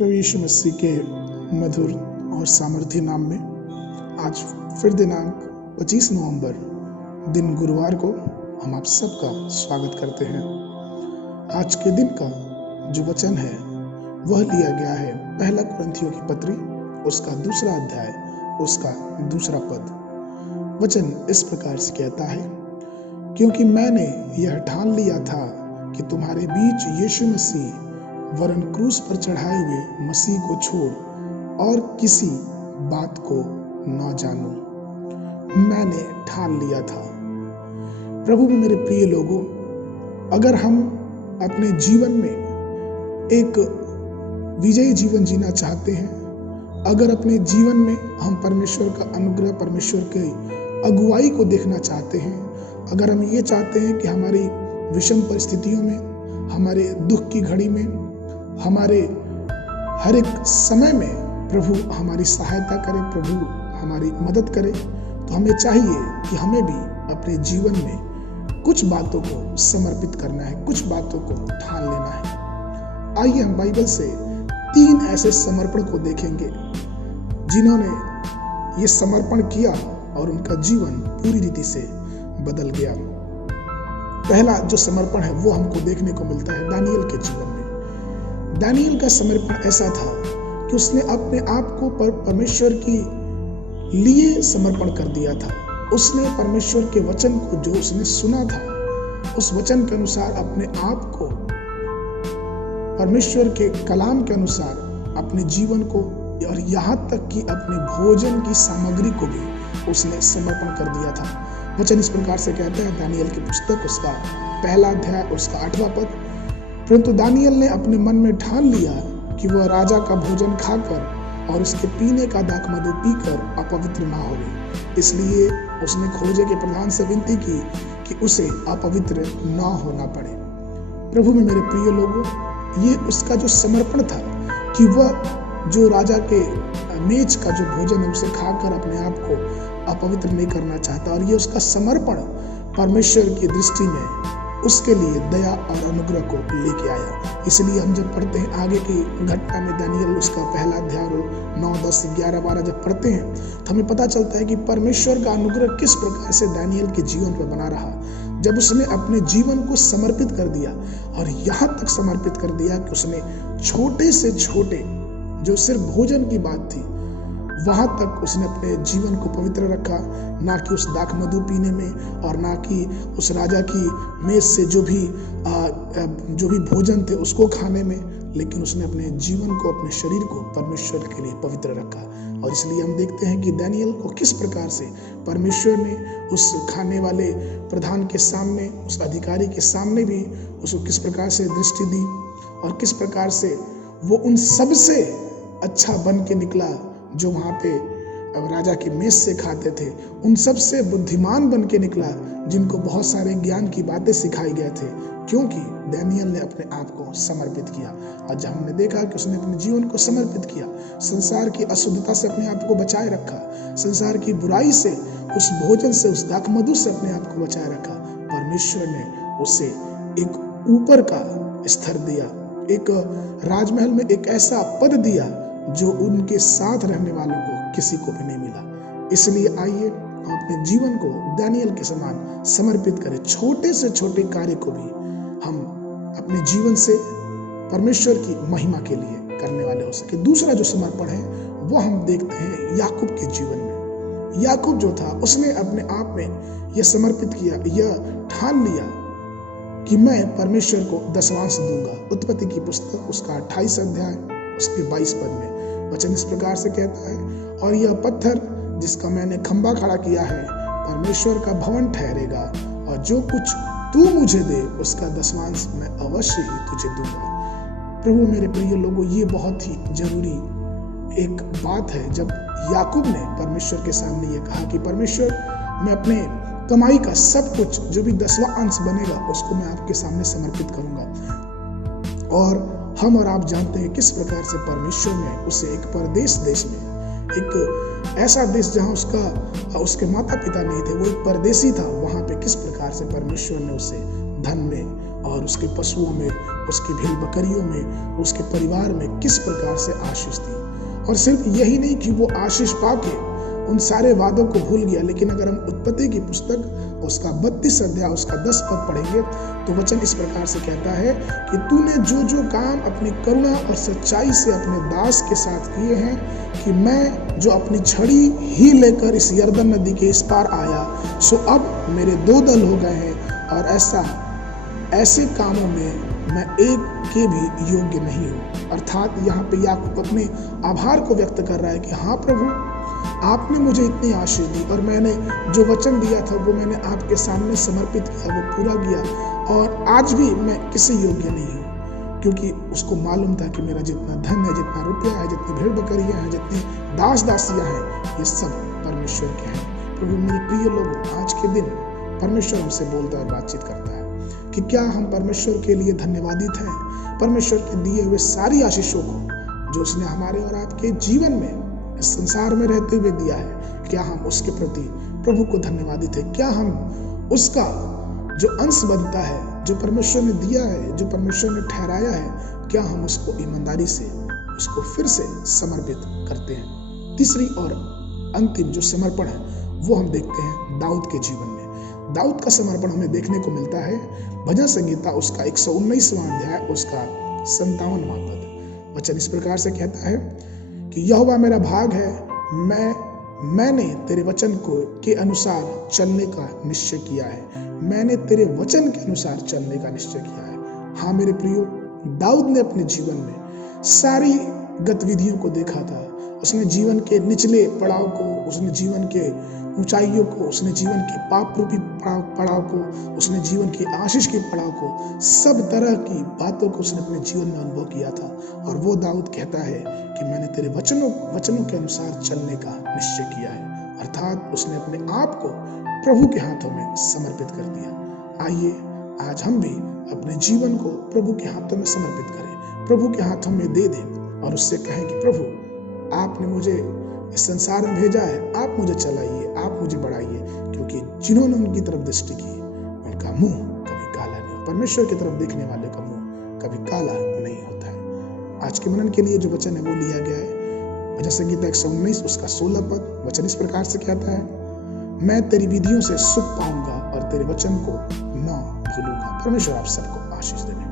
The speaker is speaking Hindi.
प्रभु यीशु मसीह के मधुर और सामर्थ्य नाम में आज फिर दिनांक 25 नवंबर दिन गुरुवार को हम आप सबका स्वागत करते हैं। आज के दिन का जो वचन है वह लिया गया है पहला कुरिन्थियों की पत्री उसका दूसरा अध्याय उसका दूसरा पद। वचन इस प्रकार से कहता है, क्योंकि मैंने यह ठान लिया था कि तुम्हारे बीच यीशु मसीह वरन क्रूस पर चढ़ाए हुए मसीह को छोड़ और किसी बात को न जानूं। मैंने ठान लिया था। प्रभु में मेरे प्रिय लोगों, अगर हम अपने जीवन में एक विजयी जीवन जीना चाहते हैं, अगर अपने जीवन में हम परमेश्वर का अनुग्रह, परमेश्वर की अगुवाई को देखना चाहते हैं, अगर हम ये चाहते हैं कि हमारी विषम परिस्थितियों में, हमारे दुख की घड़ी में, हमारे हर एक समय में प्रभु हमारी सहायता करे, प्रभु हमारी मदद करे, तो हमें चाहिए कि हमें भी अपने जीवन में कुछ बातों को समर्पित करना है, कुछ बातों को ठान लेना है। आइए हम बाइबल से 3 ऐसे समर्पण को देखेंगे जिन्होंने ये समर्पण किया और उनका जीवन पूरी रीति से बदल गया। पहला जो समर्पण है वो हमको देखने को मिलता है दानियल के जीवन में। दानियल का समर्पण ऐसा था कि उसने अपने आप को परमेश्वर के लिए समर्पण कर दिया था। उसने परमेश्वर के वचन को जो उसने सुना था, उस वचन के अनुसार अपने आप को परमेश्वर के कलाम के अनुसार अपने जीवन को और यहाँ तक कि अपने भोजन की सामग्री को भी उसने समर्पण कर दिया था। वचन इस प्रकार से कहता है, दानियल की पुस्तक उसका पहला अध्याय उसका 8वां पद, परंतु दानियल ने अपने मन में ठान लिया कि वह राजा का भोजन खाकर और उसके पीने का दाखमधु पीकर अपवित्र ना होवे। इसलिए उसने खोजे के प्रधान से विनती की कि उसे अपवित्र ना होना पड़े। प्रभु में मेरे प्रिय लोगों, ये उसका जो समर्पण था कि वह जो राजा के मेज का जो भोजन है उसे खाकर अपने आप को अपवित्र नहीं करना चाहता, और ये उसका समर्पण परमेश्वर की दृष्टि में उसके लिए दया और अनुग्रह को लेके आया। इसलिए हम जब पढ़ते हैं आगे की घटना में दानियल उसका पहला अध्याय 9, 10, 11, 12 जब पढ़ते हैं तो हमें पता चलता है कि परमेश्वर का अनुग्रह किस प्रकार से दानियल के जीवन पर बना रहा। जब उसने अपने जीवन को समर्पित कर दिया और यहाँ तक समर्पित कर दिया कि उसने छोटे से छोटे जो सिर्फ भोजन की बात थी वहां तक उसने अपने जीवन को पवित्र रखा, ना कि उस दाखमधु पीने में और ना कि उस राजा की मेज से जो भी भोजन थे उसको खाने में, लेकिन उसने अपने जीवन को, अपने शरीर को परमेश्वर के लिए पवित्र रखा। और इसलिए हम देखते हैं कि दानियल को किस प्रकार से परमेश्वर ने उस खाने वाले प्रधान के सामने, उस अधिकारी के सामने भी उसको किस प्रकार से दृष्टि दी और किस प्रकार से वो उन सबसे अच्छा बन के निकला जो वहाँ पे राजा की मेज से खाते थे, उन सबसे बुद्धिमान बन के निकला जिनको बहुत सारे ज्ञान की बातें सिखाई गए थे, क्योंकि दानियल ने अपने आप को समर्पित किया। और जब हमने देखा कि उसने अपने जीवन को समर्पित किया, संसार की अशुद्धता से अपने आप को बचाए रखा, संसार की बुराई से, उस भोजन से, उस दाखमधु से अपने आप को बचाए रखा, परमेश्वर ने उसे एक ऊपर का स्तर दिया, एक राजमहल में एक ऐसा पद दिया जो उनके साथ रहने वालों को किसी को भी नहीं मिला। इसलिए आइए हम अपने जीवन को दानियल के समान समर्पित करें। छोटे से छोटे कार्य को भी हम अपने जीवन से परमेश्वर की महिमा के लिए करने वाले हो सके। दूसरा जो समर्पण है वो हम देखते हैं याकूब के जीवन में। याकूब जो था उसने अपने आप में यह समर्पित किया, यह ठान लिया कि मैं परमेश्वर को दशवांश दूंगा। उत्पत्ति की पुस्तक उसका 28 अध्याय उसके 22 पद में वचन इस प्रकार से कहता है, और यह पत्थर जिसका मैंने खंबा खड़ा किया है परमेश्वर का भवन ठहरेगा, और जो कुछ तू मुझे दे उसका दशवांश मैं अवश्य ही तुझे दूंगा। प्रभु मेरे प्रिय लोगों, ये बहुत ही जरूरी एक बात है जब याकूब ने परमेश्वर के सामने ये कहा कि परमेश्वर, मैं अपने कमाई का सब कुछ जो भी 10वां अंश बनेगा उसको मैं आपके सामने समर्पित करूंगा। और हम और आप जानते हैं किस प्रकार से परमेश्वर ने उसे एक परदेश देश में, एक ऐसा देश जहां उसके माता पिता नहीं थे, वो एक परदेशी था, वहां पे किस प्रकार से परमेश्वर ने उसे धन में और उसके पशुओं में, उसकी भेड़ बकरियों में, उसके परिवार में किस प्रकार से आशीष दी। और सिर्फ यही नहीं कि वो आशीष पाके उन सारे वादों को भूल गया, लेकिन अगर हम उत्पत्ति की पुस्तक उसका 32 अध्याय उसका 10 पद पढ़ेंगे तो वचन इस प्रकार से कहता है कि तूने जो जो काम अपनी करुणा और सच्चाई से अपने दास के साथ किए हैं, कि मैं जो अपनी छड़ी ही लेकर इस यरदन नदी के इस पार आया, सो अब मेरे 2 दल हो गए हैं और ऐसे कामों में मैं एक के भी योग्य नहीं हूँ। अर्थात यहाँ पे याकूब अपने आभार को व्यक्त कर रहा है कि हाँ प्रभु, आपने मुझे इतनी आशीष दी और मैंने जो वचन दिया था वो मैंने आपके सामने समर्पित किया, वो पूरा किया, और आज भी मैं किसी योग्य नहीं हूँ, क्योंकि उसको मालूम था कि मेरा जितना धन है, जितना रुपया है, जितनी भेड़ बकरियां हैं, जितनी दास दासियां हैं, ये सब परमेश्वर के हैं। प्रभु मेरे प्रिय लोगों, आज के दिन परमेश्वर हमसे बोलता है, बातचीत करता है कि क्या हम परमेश्वर के लिए धन्यवादित हैं, परमेश्वर के दिए हुए सारी आशीषों को जो उसने हमारे और आपके जीवन में इस संसार में रहते हुए दिया है, क्या हम उसके प्रति प्रभु को धन्यवादित है? क्या हम उसका जो अंश बनता है, जो परमेश्वर ने दिया है, जो परमेश्वर ने ठहराया है, क्या हम उसको ईमानदारी से उसको फिर से समर्पित करते हैं? तीसरी और अंतिम जो समर्पण है वो हम देखते हैं दाऊद के जीवन में। दाऊद का समर्पण हमें देखने को मिलता है भजन संहिता उसका 119वां अध्याय उसका 57वां पद। वचन इस प्रकार से कहता है कि यहोवा मेरा भाग है, मैंने तेरे वचन के अनुसार चलने का निश्चय किया है। मैंने तेरे वचन के अनुसार चलने का निश्चय किया है। हाँ मेरे प्रियो, दाऊद ने अपने जीवन में सारी गतिविधियों को देखा था। उसने जीवन के निचले पड़ाव को, उसने जीवन के ऊंचाइयों को, उसने जीवन के पाप रूपी पड़ाव को, उसने जीवन की आशीष के पड़ाव को, सब तरह की बातों को उसने अपने जीवन में अनुभव किया था। और वो दाऊद कहता है कि मैंने तेरे वचनों के अनुसार चलने का निश्चय किया है। अर्थात उसने अपने आप को प्रभु के हाथों में समर्पित कर दिया। आइए आज हम भी अपने जीवन को प्रभु के हाथों में समर्पित करें, प्रभु के हाथों में दे दें और उससे कहें कि प्रभु, आपने मुझे इस संसार में भेजा है, आप मुझे चलाइए, आप मुझे बढ़ाइए, क्योंकि जिन्होंने उनकी तरफ दृष्टि की उनका मुंह कभी काला नहीं। परमेश्वर की तरफ देखने वाले का मुंह कभी काला नहीं होता है। आज के मनन के लिए जो वचन है वो लिया गया है भजन संहिता 119 उसका 16 पद। वचन इस प्रकार से कहता है, मैं तेरी विधियों से सुख पाऊंगा और तेरे वचन को न भूलूंगा। परमेश्वर आप सबको आशीष देने